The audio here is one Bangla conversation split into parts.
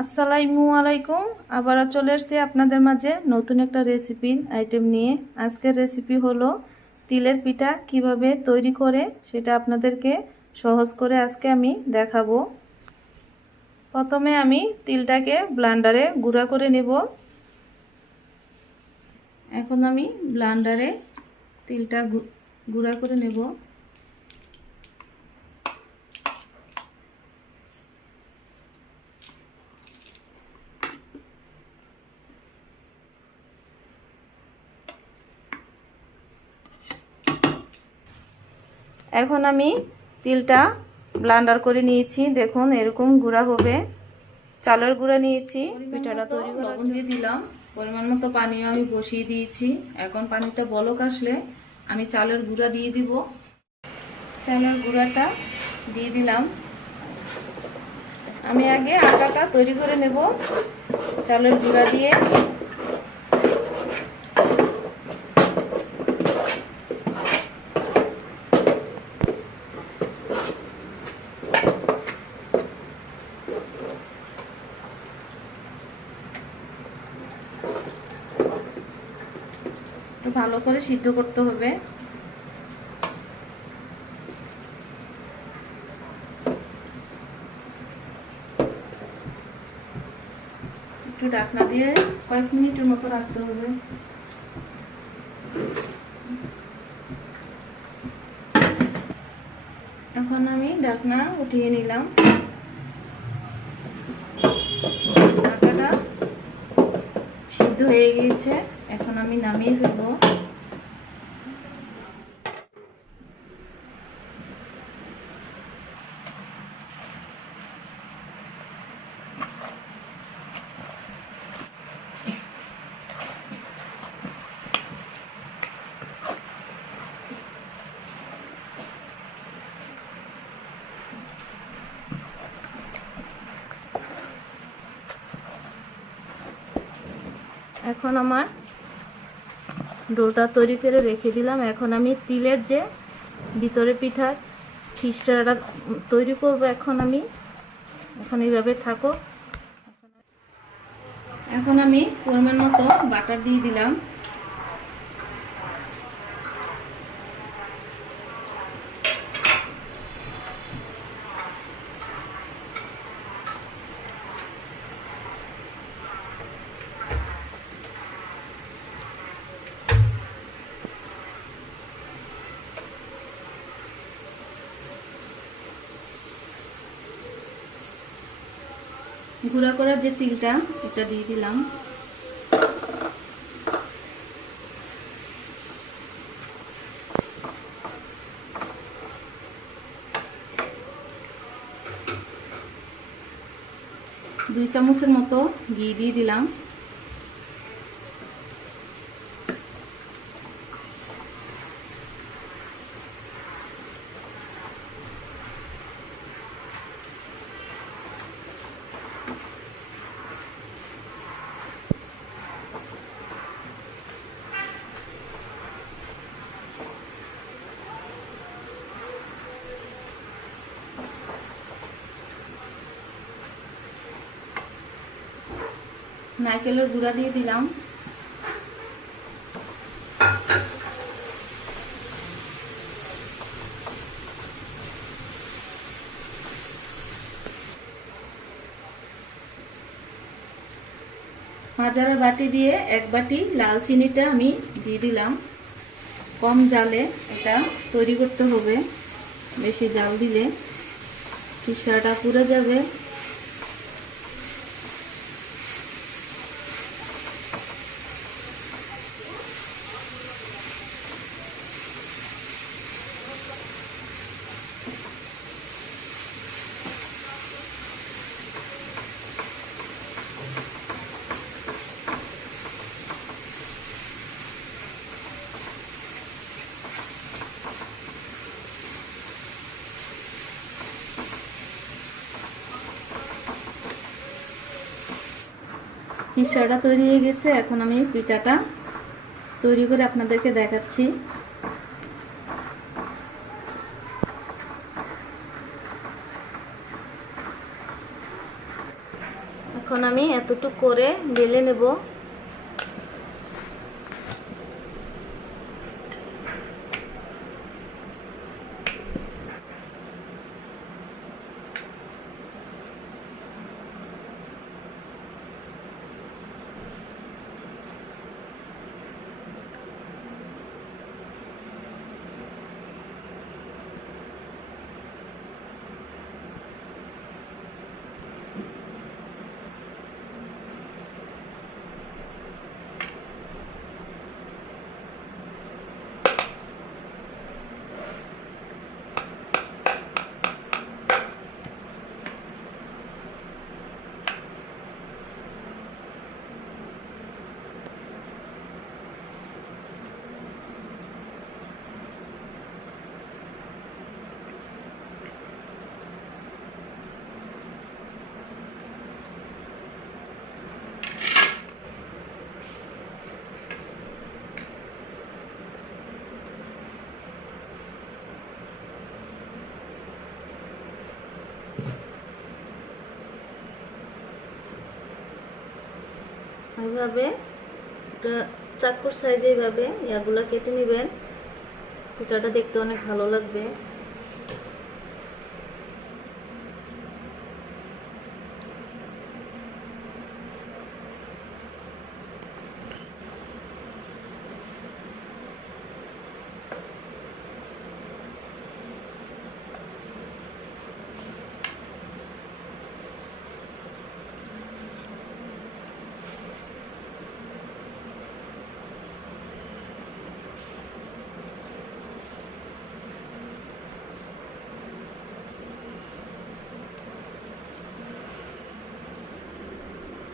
আসসালামু আলাইকুম। আবারও চলে এসেছি আপনাদের মাঝে নতুন একটা রেসিপির আইটেম নিয়ে। আজকের রেসিপি হলো তিলের পিঠা কিভাবে তৈরি করে সেটা আপনাদেরকে সহজ করে আজকে আমি দেখাবো। প্রথমে আমি তিলটাকে ব্লেন্ডারে গুঁড়া করে নেব। এখন আমি ব্লেন্ডারে তিলটা গুঁড়া করে নেব। এখন আমি তিলটা ব্লেন্ডার করে নিয়েছি, দেখুন এরকম গুঁড়া হবে। চালের গুঁড়া নিয়েছি, পিঠাটা তৈরি করে লবণ দিয়ে দিলাম। পরিমাণ মতো পানিও আমি বসিয়ে দিয়েছি। এখন পানিটা বলক আসলে আমি চালের গুঁড়া দিয়ে দিব। চালের গুঁড়াটা দিয়ে দিলাম। আমি আগে আটাটা তৈরি করে নেব চালের গুঁড়া দিয়ে। ভালো করে সিদ্ধ করতে হবে। একটু ঢাকনা দিয়ে কয়েক মিনিটের মতো রাখতে হবে। এখন আমি ঢাকনা উঠিয়ে নিলাম। আটাটা সিদ্ধ হয়ে গিয়েছে, এখন আমি নামিয়ে ফেলবো। এখন আমার ডোটা তৈরি করে রেখে দিলাম। এখন আমি তিলের যে ভিতরে পিঠার খিচড়াটা তৈরি করব। এখন এইভাবে থাকো। এখন আমি পরিমাণ মতো বাটার দিয়ে দিলাম। গুঁড়া করা যে তিলটা এটা দিয়ে দিলাম। দুই চামচের মতো ঘি দিয়ে দিলাম। নারকেলের গুঁড়া দিয়ে দিলাম। মাঝারে বাটি দিয়ে এক বাটি লাল চিনিটা আমি দিয়ে দিলাম। কম জালে এটা তৈরি করতে হবে, বেশি জাল দিলে খিচড়াটা পুড়ে যাবে। খিচড়াটা তৈরি হয়ে গেছে। এখন আমি পিঠাটা তৈরি করে আপনাদেরকে দেখাচ্ছি। এখন আমি এতটুকু করে বেলে নেব। এইভাবে চাকুর সাইজে এইভাবে ইয়াগুলো কেটে নেবেন। পিঠাটা দেখতে অনেক ভালো লাগবে।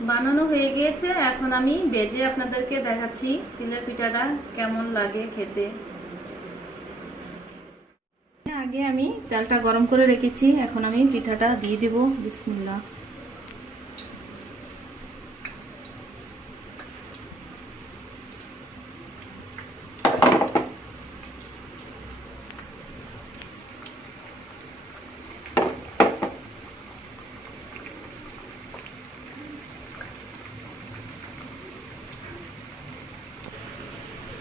বানানো হয়ে গিয়েছে, এখন আমি ভেজে আপনাদেরকে দেখাচ্ছি তিলের পিঠাটা কেমন লাগে খেতে। আগে আমি তেলটা গরম করে রেখেছি, এখন আমি পিঠাটা দিয়ে দেব। বিসমিল্লাহ।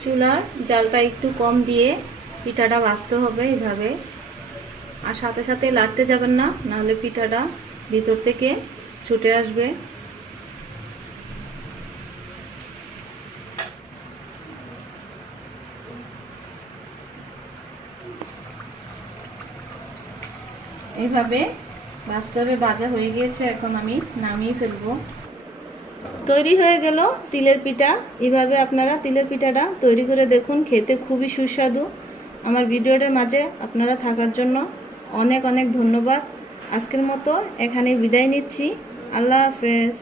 চুলার জালটা একটু কম দিয়ে পিঠাটা ভাজতে হবে এইভাবে, আর সাথে সাথে লাড়তে যাবেন না, নাহলে পিঠাটা ভিতর থেকে ছুটে আসবে। এইভাবে ভাজতে হবে। ভাজা হয়ে গিয়েছে, এখন আমি নামিয়ে ফেলবো। তৈরি হয়ে গেল তিলের পিঠা। এভাবে আপনারা তিলের পিঠাটা তৈরি করে দেখুন, খেতে খুবই সুস্বাদু। আমার ভিডিওটার মাঝে আপনারা থাকার জন্য অনেক অনেক ধন্যবাদ। আজকের মতো এখানে বিদায় নিচ্ছি। আল্লাহ হাফেজ।